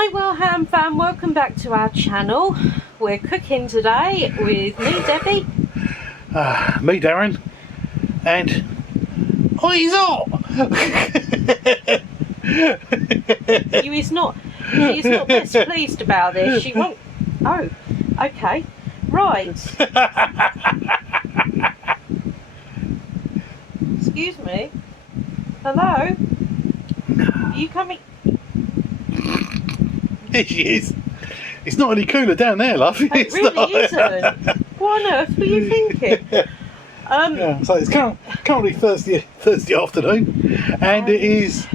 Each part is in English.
Hi, well, ham fam, welcome back to our channel. We're cooking today with me, Debbie. Me, Darren. And he's hot. She's not best pleased about this. She won't. Oh, okay, right. Excuse me. Hello. Are you coming? Here she is. It's not any cooler down there, love. It really isn't. What on earth were you thinking? Yeah, so it's currently Thursday afternoon, and it is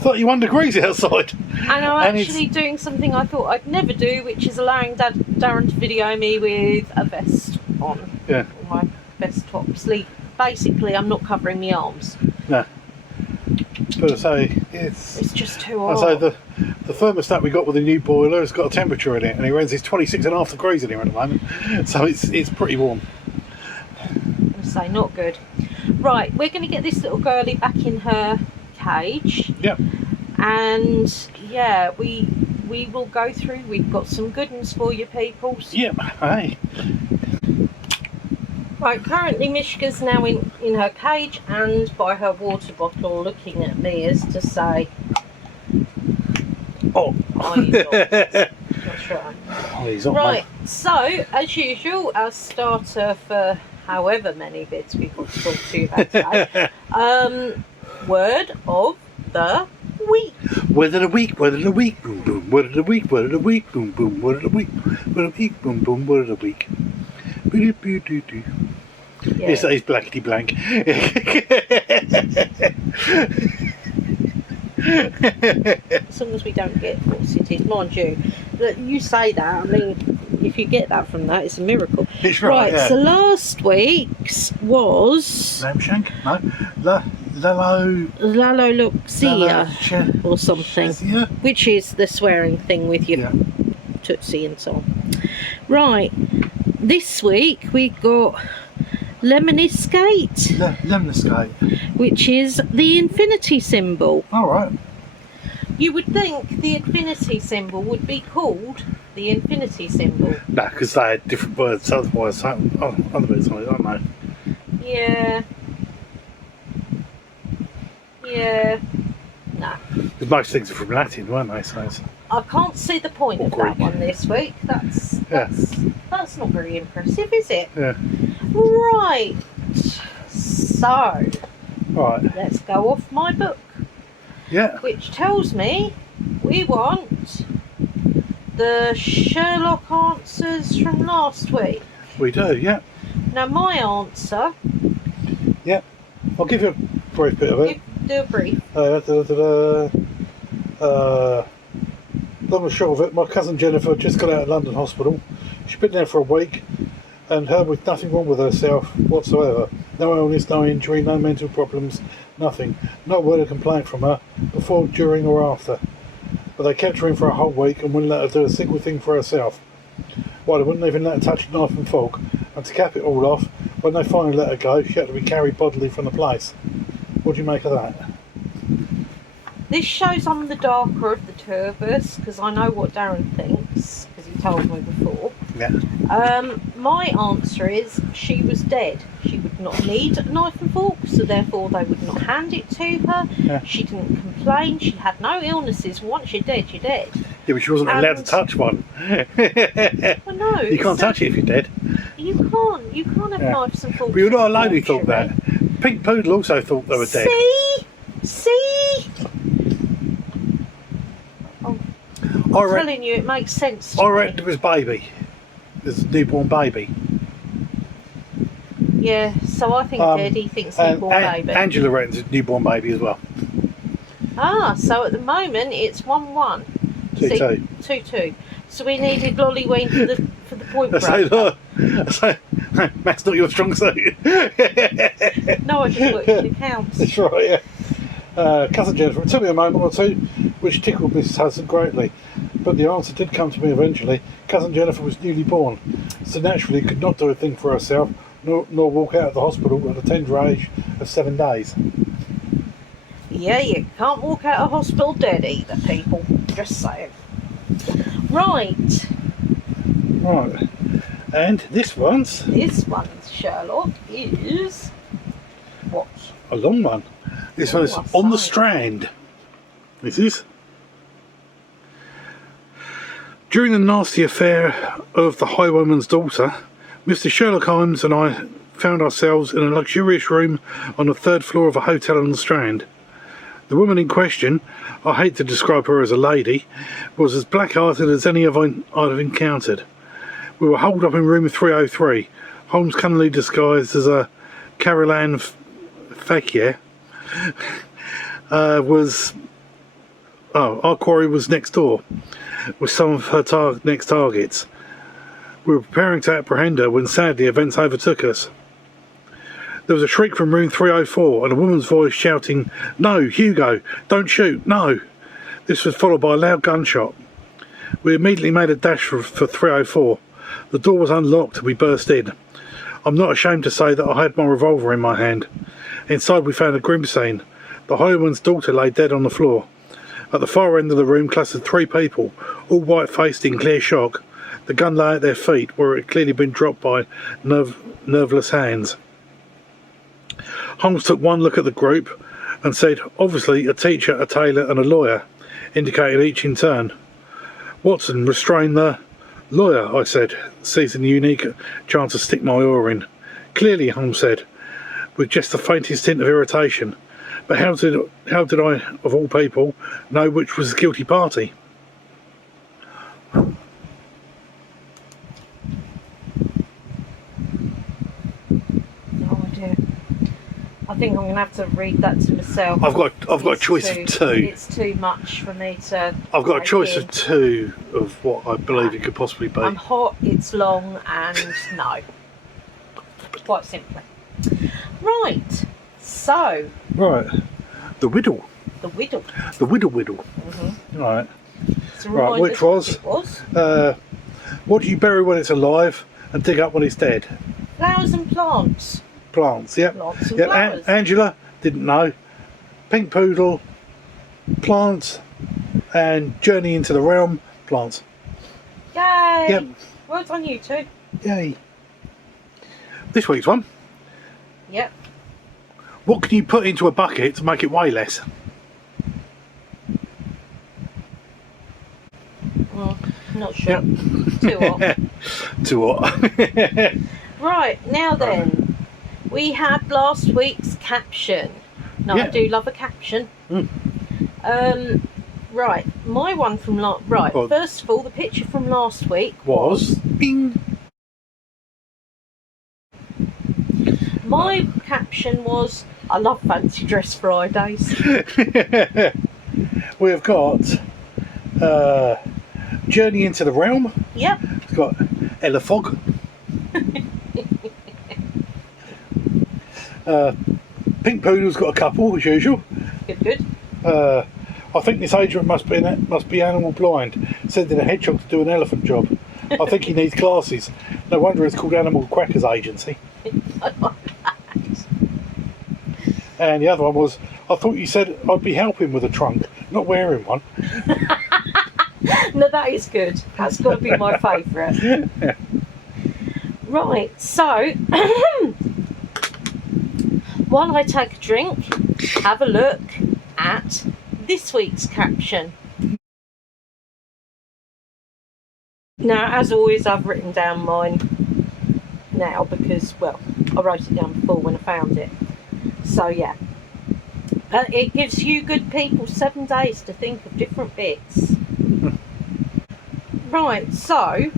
31 degrees outside. And I'm actually doing something I thought I'd never do, which is allowing Darren to video me with a vest on. Yeah. My vest top sleeve. Basically, I'm not covering my arms. No. But I say it's just too hot. I say the thermostat we got with the new boiler has got a temperature in it, and it runs 26.5 degrees in here at the moment. So it's pretty warm. I say not good. Right, we're going to get this little girlie back in her cage. Yep. And yeah, we will go through. We've got some good ones for you peoples. Yep. Hey. Right, currently Mishka's now in her cage and by her water bottle looking at me as to say, oh, he's on. That's right. Oh, he's on, right, so as usual, our starter for however many bits we've got to talk to you about today, word of the week. Word of the week, word of the week, boom boom, word of the week, word of the week, boom boom, word of the week, word of the week, boom boom, word of the week. Yeah. It's blankety blank. As long as we don't get what it is, mind you. You say that, I mean, if you get that from that, it's a miracle. It's right, yeah. So last week's was Lamb shank? No. Laloloxia or something, which is the swearing thing with your Tootsie and so on. Right, this week we got Lemniscate, which is the infinity symbol. Alright. You would think the infinity symbol would be called the infinity symbol. No, because they had different words, otherwise other words on it, aren't they? Yeah. Yeah. Nah. Because most things are from Latin, weren't they? So I can't see the point of that one this week. That's not very impressive, is it? Yeah. Right. So, right. let's go off my book. Yeah. Which tells me we want the Sherlock answers from last week. We do, yeah. Now my answer. Yeah. I'll give you a brief bit of it. Do a brief. Long and short of it, my cousin Jennifer just got out of London hospital. She's been there for a week and her with nothing wrong with herself whatsoever. No illness, no injury, no mental problems, nothing. Not a word of complaint from her before, during or after. But they kept her in for a whole week and wouldn't let her do a single thing for herself. Well, they wouldn't even let her touch a knife and fork. And to cap it all off, when they finally let her go, she had to be carried bodily from the place. What do you make of that? This shows I'm the darker of the two of us because I know what Darren thinks because he told me before. Yeah. My answer is she was dead. She would not need a knife and fork, so therefore they would not hand it to her. Yeah. She didn't complain. She had no illnesses. Once you're dead, you're dead. Yeah, but she wasn't allowed to touch one. Well, no. You can't touch it if you're dead. You can't. You can't have knives and forks. But you're not alone who thought that. Pink Poodle also thought they were dead. See? I'm telling you, it makes sense to I me. reckon it was baby. There's a newborn baby. Yeah, so I think Daddy thinks newborn baby. Angela reckons it's newborn baby as well. Ah, so at the moment it's 1-1. 2-2. 2-2. So we needed Lollyween for the point break. I say, that's not your strong suit. No, I just looked at the accounts. That's right, yeah. Cousin Jennifer, it took me a moment or two, which tickled Mrs. Hudson greatly. But the answer did come to me eventually. Cousin Jennifer was newly born, so naturally could not do a thing for herself, nor walk out of the hospital at the tender age of 7 days. Yeah, you can't walk out of hospital dead either, people. Just saying. Right. Right. And this one's Sherlock is what? a long one. This one is on the Strand. This is. During the nasty affair of the highwayman's daughter, Mr. Sherlock Holmes and I found ourselves in a luxurious room on the 3rd floor of a hotel on the Strand. The woman in question, I hate to describe her as a lady, was as black-hearted as any I'd have encountered. We were holed up in room 303. Holmes, cunningly disguised as a Caroline Fakir, our quarry was next door, with some of her next targets. We were preparing to apprehend her when sadly events overtook us. There was a shriek from room 304 and a woman's voice shouting, "No, Hugo, don't shoot, no!" This was followed by a loud gunshot. We immediately made a dash for 304. The door was unlocked and we burst in. I'm not ashamed to say that I had my revolver in my hand. Inside we found a grim scene. The highwayman's daughter lay dead on the floor. At the far end of the room clustered 3 people, all white-faced in clear shock. The gun lay at their feet, where it had clearly been dropped by nerveless hands. Holmes took one look at the group and said, "Obviously a teacher, a tailor and a lawyer," indicating each in turn. "Watson, restrain the..." "Lawyer," I said, seizing the unique chance to stick my oar in. "Clearly," Holmes said, with just the faintest hint of irritation. "But how did I, of all people, know which was the guilty party?" Oh dear. I think I'm going to have to read that to myself. I've got a choice of 2. It's too much for me to. I've got a choice of 2 of what I believe it could possibly be. I'm hot, it's long, and no. Quite simply. Right. So. Right. The Whittle. The Whittle. The Whittle. Mm-hmm. Right. So right. Which was. What do you bury when it's alive and dig up when it's dead? Flowers and plants. Plants. Yep. Plants and yep. flowers. Angela didn't know. Pink Poodle. Plants. And Journey into the Realm. Plants. Yay! Yep. Well done, you two. Yay. This week's one. Yep. What can you put into a bucket to make it weigh less? Not sure. Yep. Too hot. Too hot. Right, now then. We had last week's caption. Now, I do love a caption. Right, my one from first of all, the picture from last week was bing. My caption was, "I love Fancy Dress Fridays." We have got Journey into the Realm. Yep. It's got Ella Fogg. Pink Poodle's got a couple as usual. Good. I think this agent must be animal blind. Sending a hedgehog to do an elephant job. I think he needs glasses. No wonder it's called Animal Crackers Agency. And the other one was, I thought you said I'd be helping with a trunk, not wearing one. No, that is good. That's got to be my favourite. Right, so while I take a drink, have a look at this week's caption. Now, as always, I've written down mine now because, well, I wrote it down before when I found it. So, yeah. It gives you good people 7 days to think of different bits. Right, so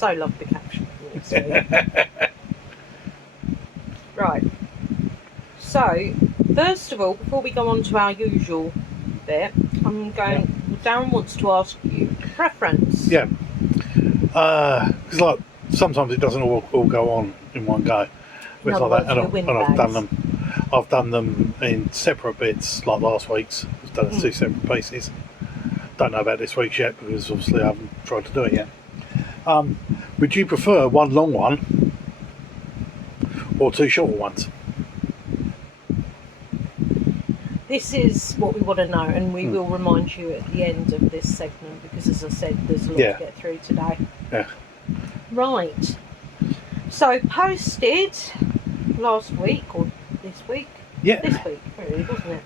love the caption. Right. So, first of all, before we go on to our usual bit, Darren wants to ask you preference. Yeah. It's like sometimes it doesn't all go on in one go. It's like that, and I've done them in separate bits, like last week's. I've done it 2 separate pieces. Don't know about this week's yet because obviously I haven't tried to do it yet. Would you prefer one long one or 2 shorter ones? this is what we want to know, and we will remind you at the end of this segment, because as I said, there's a lot to get through today. Yeah. Right. So posted last week, or this week? Yeah. This week, really, wasn't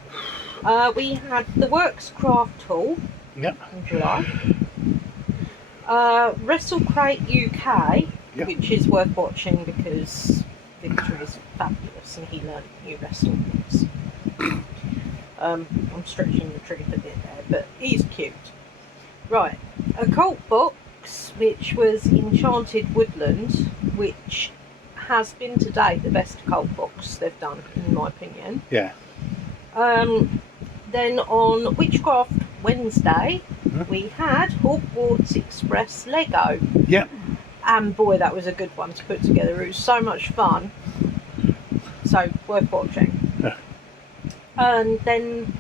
it? We had the Works Craft Tool in July. Wrestle Crate UK, which is worth watching because Victor is fabulous and he learned new wrestle moves. I'm stretching the truth a bit there, but he's cute. Right, a cult box, which was Enchanted Woodland, which has been to date the best cult box they've done, in my opinion. Yeah. Then on Witchcraft Wednesday, we had Hogwarts Express Lego. Yeah. And boy, that was a good one to put together. It was so much fun. So, worth watching. Yeah. And then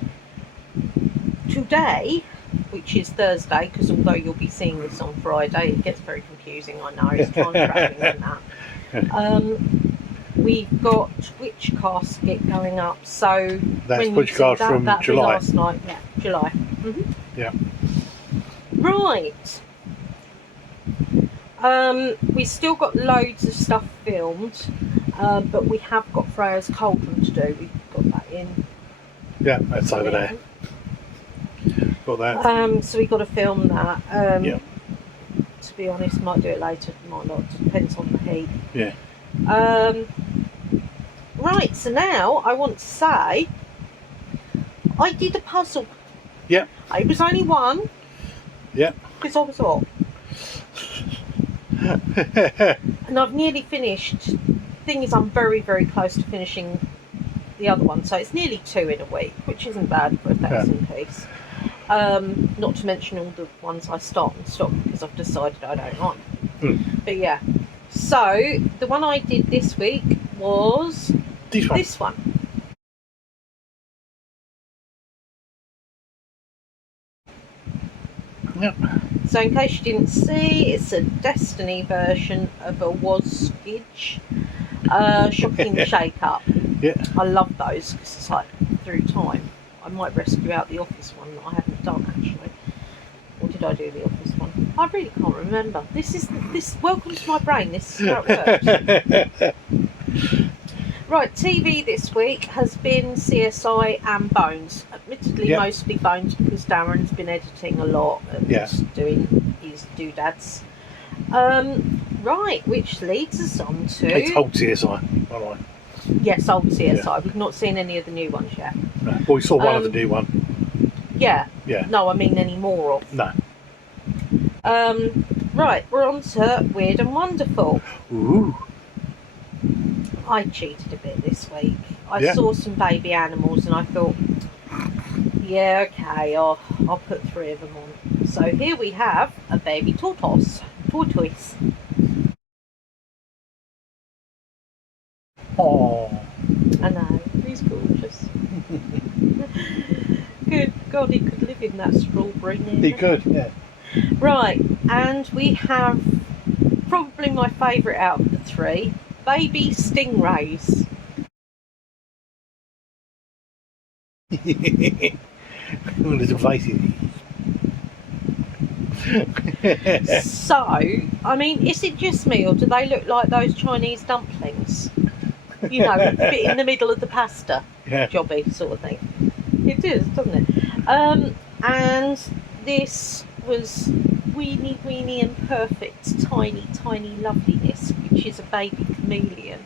today, which is Thursday, because although you'll be seeing this on Friday, it gets very confusing, I know, it's time travelling and that. We've got Cwtch Casket going up, so that's when you see Cast that, from that'll be July. last night, yeah, July. Yeah. Right. We've still got loads of stuff filmed, but we have got Freya's Cauldron to do. We've got that in. Yeah, that's over there. Got that. So we've got to film that. Yeah. To be honest, might do it later, might not. Depends on the heat. Yeah. Right, so now I want to say I did a puzzle. Yeah. It was only one. Yeah. Because I was off. And I've nearly finished. Thing is, I'm very, very close to finishing the other one, so it's nearly 2 in a week, which isn't bad for a 1,000 piece. Not to mention all the ones I start and stop because I've decided I don't like. But yeah. So the one I did this week was this one. Yep. So in case you didn't see, it's a Destiny version of a Witchy shocking shake-up. Yeah. I love those because it's like through time. I might rescue out the Office one that I haven't done actually. Or did I do the Office one? I really can't remember. This. Welcome to my brain. This is how it works. Right, TV this week has been CSI and Bones. Admittedly, mostly Bones because Darren's been editing a lot and doing his doodads. Right, which leads us on to... It's old CSI, by the way. Yes, old CSI. Yeah. We've not seen any of the new ones yet. No. Well, we saw one of the new one. Yeah. Yeah. No, I mean any more of. No. Right, we're on to Weird and Wonderful. Ooh. I cheated a bit this week. I saw some baby animals and I thought, yeah, okay, I'll put 3 of them on. So here we have a baby tortoise. Oh. I know, he's gorgeous. Good God, he could live in that strawberry near. He could, yeah. Right, and we have probably my favourite out of the 3, baby stingrays. Little faces. So, I mean, is it just me or do they look like those Chinese dumplings? You know, a bit in the middle of the pasta jobby sort of thing. It does, doesn't it? And this was weeny and perfect, tiny loveliness, which is a baby chameleon.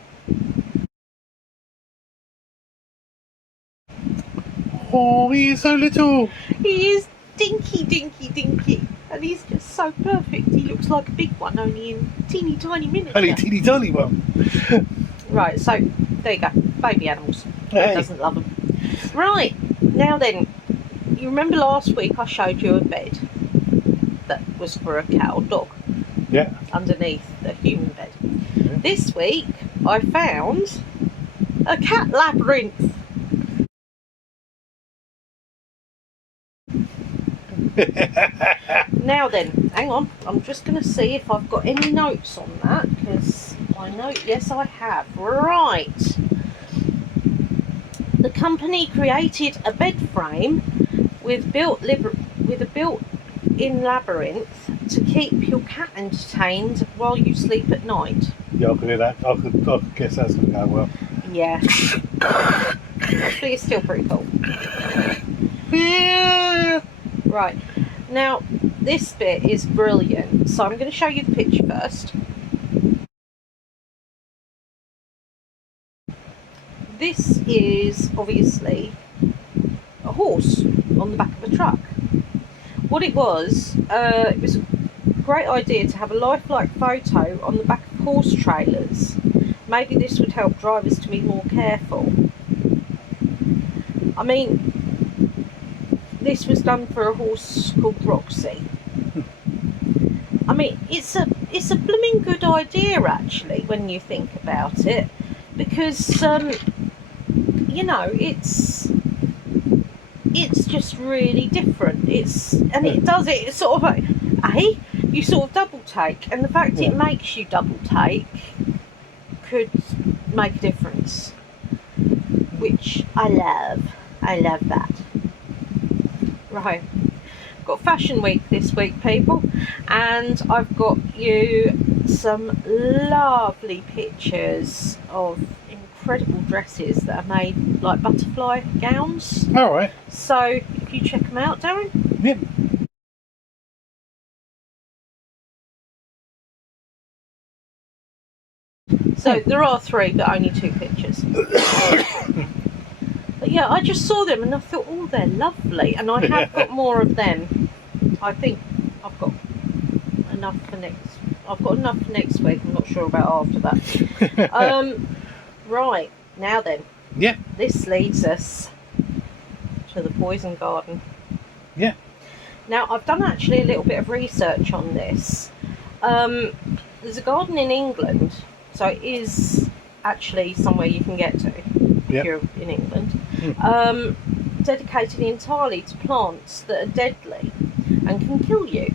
Oh, he is so little. He is dinky, and he's just so perfect. He looks like a big one, only in teeny tiny miniature. Only teeny tiny one. Right, so there you go, baby animals. Who doesn't love them? Right, now then, you remember last week I showed you a bed that was for a cat or dog? Yeah. Underneath the human bed. Yeah. This week I found a cat labyrinth. Now then, hang on, I'm just going to see if I've got any notes on that, because I know, yes I have. Right. The company created a bed frame with a built-in labyrinth to keep your cat entertained while you sleep at night. Yeah, I could hear that. I could guess that's going to go well. Yeah. But it's still pretty cool. Yeah. Right. Now, this bit is brilliant. So I'm going to show you the picture first. This is obviously a horse on the back of a truck. What it was a great idea to have a lifelike photo on the back of horse trailers. Maybe this would help drivers to be more careful. I mean, this was done for a horse called Roxy. I mean, it's a blooming good idea actually when you think about it, because you know, it's just really different. It does it sort of like, you sort of double take, and the fact it makes you double take could make a difference, which I love that. Right, got Fashion Week this week, people, and I've got you some lovely pictures of incredible dresses that are made like butterfly gowns. Alright. So if you check them out, Darren. Yep. So there are 3 but only 2 pictures. But yeah, I just saw them and I thought, oh, they're lovely, and I have got more of them. I think I've got enough for next week. I'm not sure about after that. Right, now then. Yeah. This leads us to the poison garden. Yeah. Now, I've done actually a little bit of research on this. There's a garden in England, so it is actually somewhere you can get to if you're in England. Dedicated entirely to plants that are deadly and can kill you.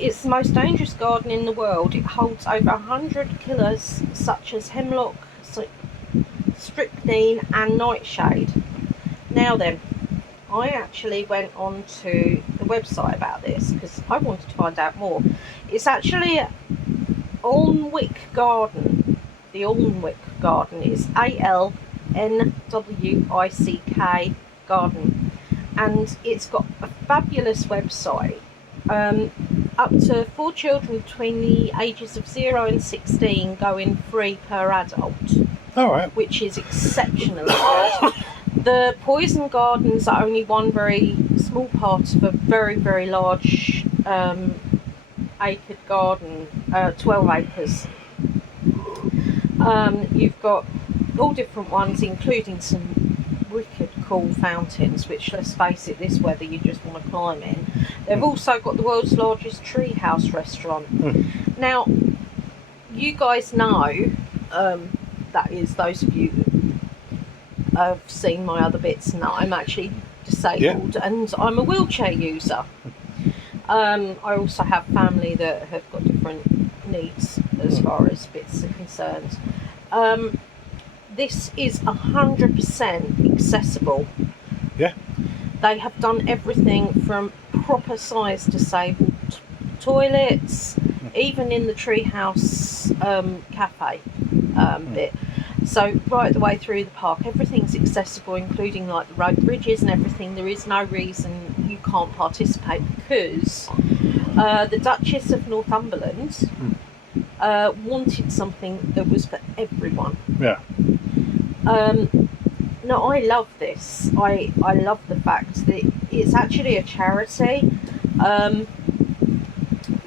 It's the most dangerous garden in the world. It holds over 100 killers such as hemlock, strychnine and nightshade. Now then, I actually went on to the website about this because I wanted to find out more. It's actually Alnwick Garden. The Alnwick Garden is ALNWICK Garden, and it's got a fabulous website. Up to 4 children between the ages of 0 and 16 going free per adult. Alright. Which is exceptionally good. The poison gardens are only one very small part of a very, very large acred garden, 12 acres. You've got all different ones, including some wicked cool fountains, which, let's face it, this weather you just want to climb in. They've also got the world's largest treehouse restaurant. Now, you guys know, that is, those of you who have seen my other bits, know I'm actually disabled and I'm a wheelchair user. I also have family that have got different needs as far as bits are concerned. This is 100% accessible. Yeah. They have done everything from proper size disabled toilets, even in the treehouse cafe bit. So right the way through the park, everything's accessible, including like the road bridges and everything. There is no reason you can't participate because the Duchess of Northumberland wanted something that was for everyone. Yeah. No, I love this. I love the fact that it's actually a charity.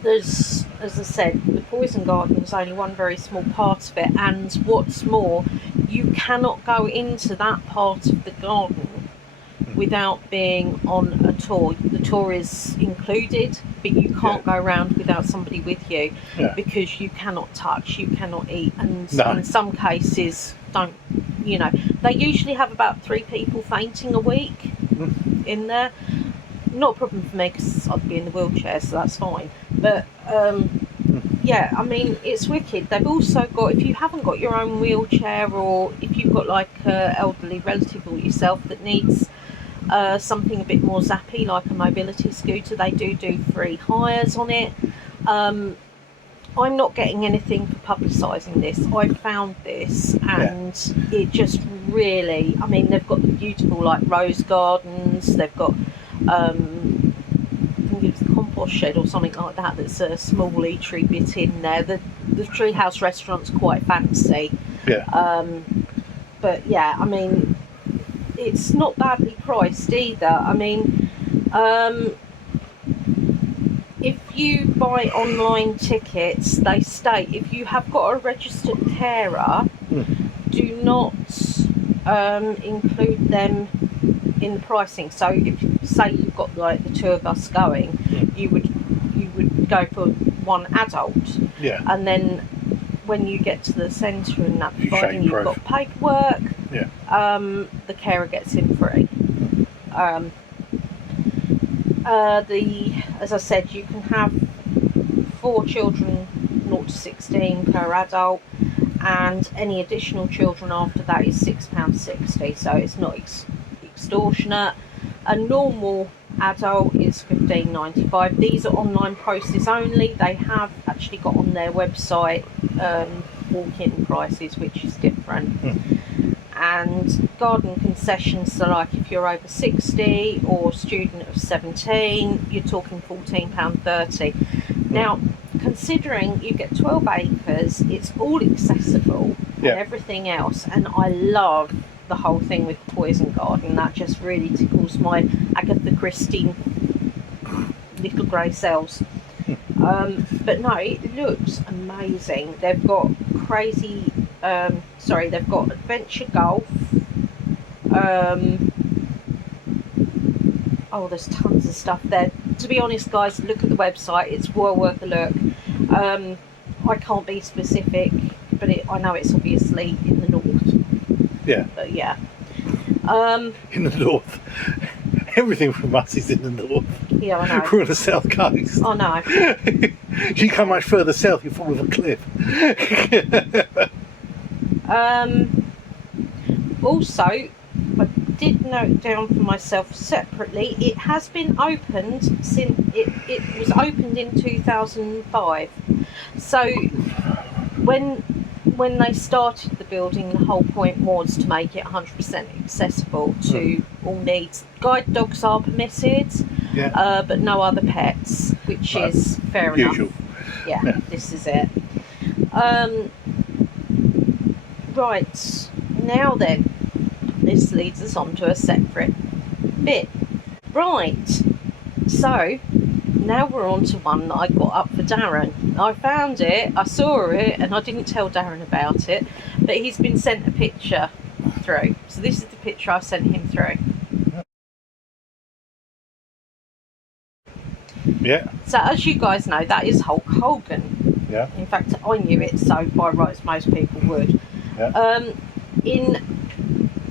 There's, as I said, the poison garden is only one very small part of it, and what's more, you cannot go into that part of the garden without being on a tour. The tour is included, but you can't go around without somebody with you because you cannot touch, you cannot eat, and in some cases don't, you know, they usually have about 3 people fainting a week. in there. Not a problem for me because I'd be in the wheelchair, so that's fine. But yeah, I mean, it's wicked. They've also got, if you haven't got your own wheelchair, or if you've got like an elderly relative or yourself that needs something a bit more zappy, like a mobility scooter, they do free hires on it. I'm not getting anything for publicising this. I found this and it just really, I mean, they've got the beautiful like rose gardens, they've got I think it's a compost shed or something like that, that's a small eatery bit in there. The treehouse restaurant's quite fancy. But yeah, I mean, it's not badly priced either. I mean, if you buy online tickets, they state if you have got a registered carer, do not include them in the pricing. So if say you've got like the two of us going, you would go for one adult, and then when you get to the centre and that, providing you've got paperwork, the carer gets in free. As I said, you can have 4 children 0 to 16 per adult, and any additional children after that is £6.60, so it's not extortionate. A normal adult is £15.95. These are online prices only. They have actually got on their website walk-in prices, which is different. And garden concessions, so like if you're over 60 or student of 17, you're talking £14.30. Now, considering you get 12 acres, it's all accessible and everything else, and I love the whole thing with toys and garden. That just really tickles my Agatha Christie little grey cells. But no, it looks amazing. They've got crazy they've got adventure golf. Oh, there's tons of stuff there. To be honest, guys, look at the website. It's well worth a look. I can't be specific, but I know it's obviously in the north. But yeah. In the north. Everything from us is in the north. Yeah, I know. We're on the south coast. I know. If you come much further south, you fall off a cliff. Also, I did note down for myself separately, it has been opened since it was opened in 2005. So when they started the building, the whole point was to make it 100% accessible to all needs. Guide dogs are permitted, but no other pets, which is fair enough. Yeah, this is it. Right, now then, this leads us on to a separate bit. Right, so now we're on to one that I got up for Darren. I found it, I saw it, and I didn't tell Darren about it, but he's been sent a picture through. So this is the picture I sent him through. So as you guys know, that is Hulk Hogan. In fact, I knew it, so by rights most people would.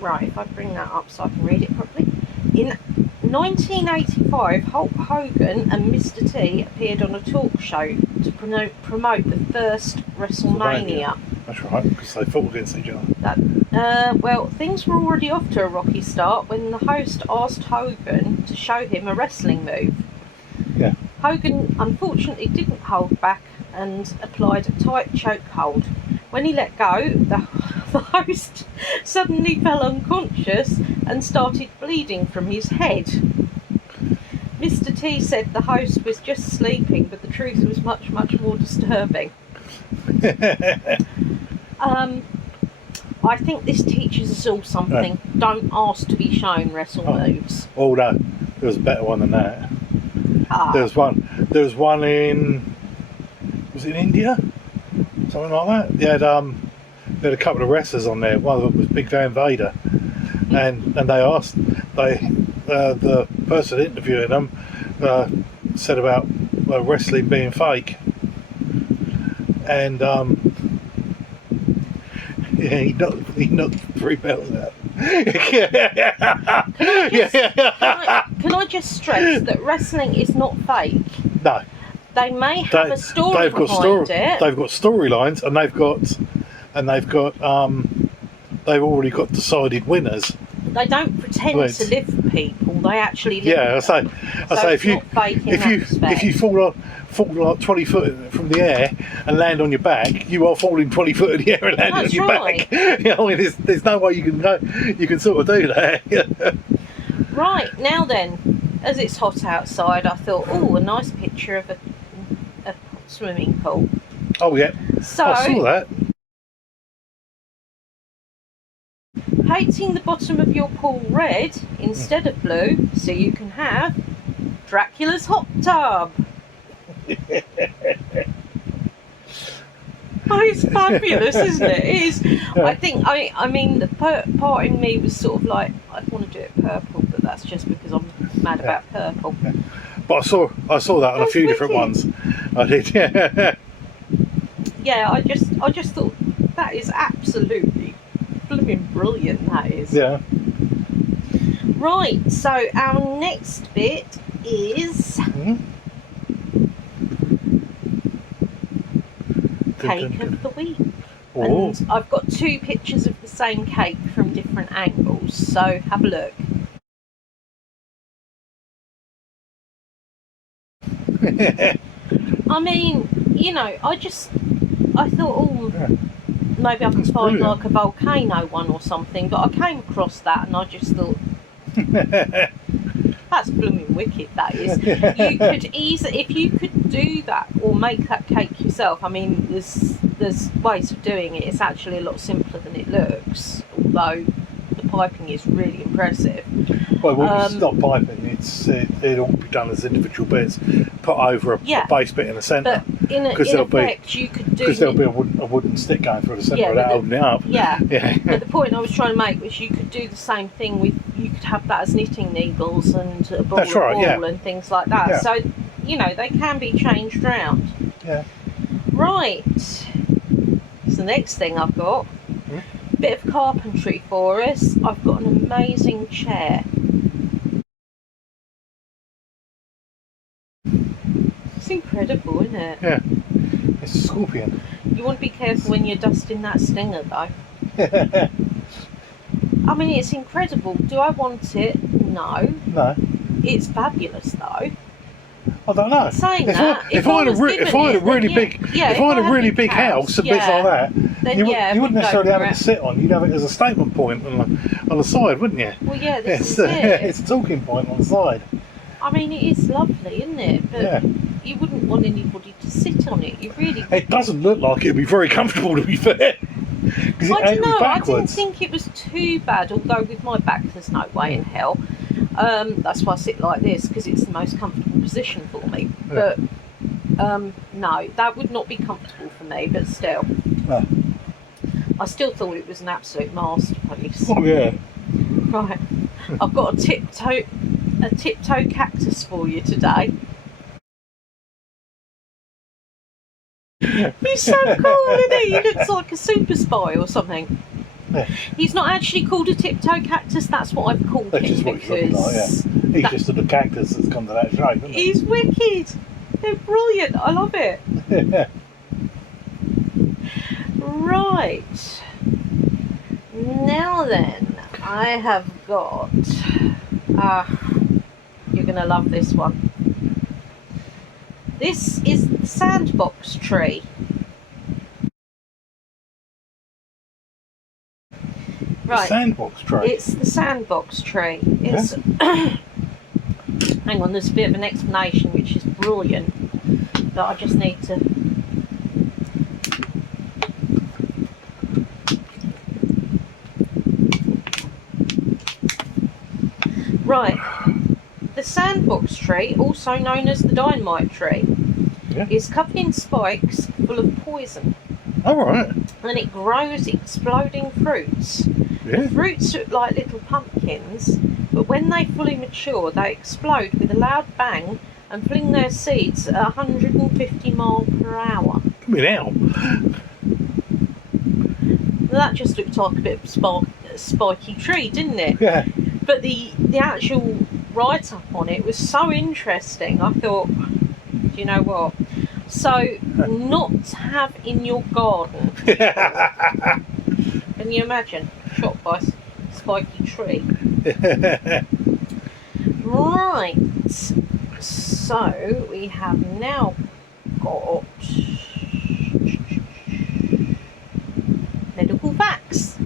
Right, if I bring that up so I can read it properly. In 1985, Hulk Hogan and Mr. T appeared on a talk show to promote the first WrestleMania. That's right, because they fought against each other. Well, things were already off to a rocky start when the host asked Hogan to show him a wrestling move. Hogan unfortunately didn't hold back and applied a tight chokehold. When he let go, the host suddenly fell unconscious and started bleeding from his head. Mr. T said the host was just sleeping, but the truth was much, much more disturbing. I think this teaches us all something. Don't ask to be shown wrestle moves. Oh no, there was a better one than that. There was one in, was it India? Something like that. They had a couple of wrestlers on there. One of them was Big Van Vader, and they asked, the person interviewing them said about wrestling being fake, and Yeah, he knocked 3 bells out. Can I just stress that wrestling is not fake? No. They may have a story behind it. They've got storylines, and they've already got decided winners. They don't pretend to lift people. They actually lift Yeah, them. I say if you fall like 20 foot from the air and land on your back, you are falling 20 foot in the air and landing on your back. You know, I mean, there's no way you can sort of do that. Right, now then, as it's hot outside, I thought, oh, a nice picture of a swimming pool. Oh yeah, So I saw that. Painting the bottom of your pool red instead of blue, so you can have Dracula's hot tub. Oh, it's fabulous, isn't it? It is. I think. I mean, the part in me was sort of like, I'd want to do it purple, but that's just because I'm mad about purple. But I saw that on a few different ones. I did. Yeah. I just thought that is absolutely blooming brilliant. That is. Yeah. Right. So our next bit is. Cake of the week. Oh. And I've got 2 pictures of the same cake from different angles, so have a look. I mean, you know, I thought, oh, maybe I can find brilliant. like a volcano one or something, but I came across that and I just thought, that's blooming wicked, that is. You could easily, if you could do that or make that cake yourself, I mean, there's ways of doing it. It's actually a lot simpler than it looks, although the piping is really impressive. Well, it's not piping, it all be done as individual bits, put over a base bit in the centre. But in effect, you could do... Because there'll be a wooden stick going through the centre without holding it up. Yeah. But the point I was trying to make was you could do the same thing with... You could have that as knitting needles and a ball of wool and things like that. Yeah. So, you know, they can be changed round. Yeah. Right. So the next thing I've got, bit of carpentry for us. I've got an amazing chair. It's incredible, isn't it? Yeah. It's a scorpion. You want to be careful when you're dusting that stinger, though. I mean, it's incredible. Do I want it? No. No. It's fabulous, though. I don't know. Saying if I had a really big house and bits like that, then you wouldn't necessarily have it it to sit on. You'd have it as a statement point on the side, wouldn't you? Well, yeah, this is it. It's a talking point on the side. I mean, it is lovely, isn't it? But you wouldn't want anybody to sit on it. You really. It doesn't look like it'd be very comfortable, to be fair. I don't know. I didn't think it was too bad. Although with my back, there's no way in hell. That's why I sit like this, because it's the most comfortable position for me. Yeah. But no, that would not be comfortable for me. But still, No. I still thought it was an absolute masterpiece. Oh yeah. Right, I've got a tiptoe cactus for you today. He's so cool, isn't he? He looks like a super spy or something. Yeah. He's not actually called a tiptoe cactus, that's what I've called That's him just what he's looking like, He's just a cactus that's come to that shape, isn't he? He's wicked. They're brilliant. I love it. Yeah. Right. Now then, I have got... you're going to love this one. This is the Sandbox Tree. Right. Sandbox Tree. It's the Sandbox Tree. It's hang on, there's a bit of an explanation which is brilliant, but I just need to. Right. The Sandbox Tree, also known as the Dynamite Tree, is covered in spikes full of poison. Alright. And it grows exploding fruits. Yeah. The fruits look like little pumpkins, but when they fully mature, they explode with a loud bang and fling their seeds at 150 miles per hour. Come here now. That just looked like a bit of spiky tree, didn't it? Yeah. But the actual write-up on it was so interesting. I thought, do you know what? So, not to have in your garden. Can you imagine? Shot by a spiky tree. Right. So, we have now got